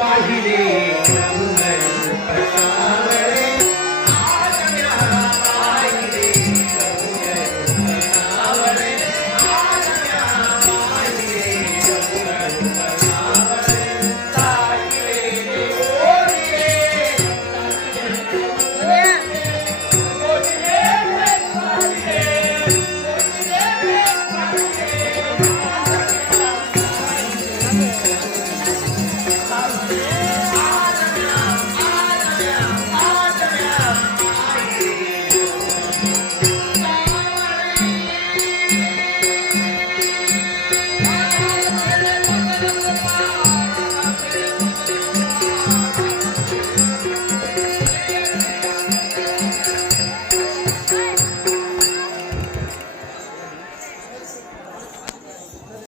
पाहिले. Amen.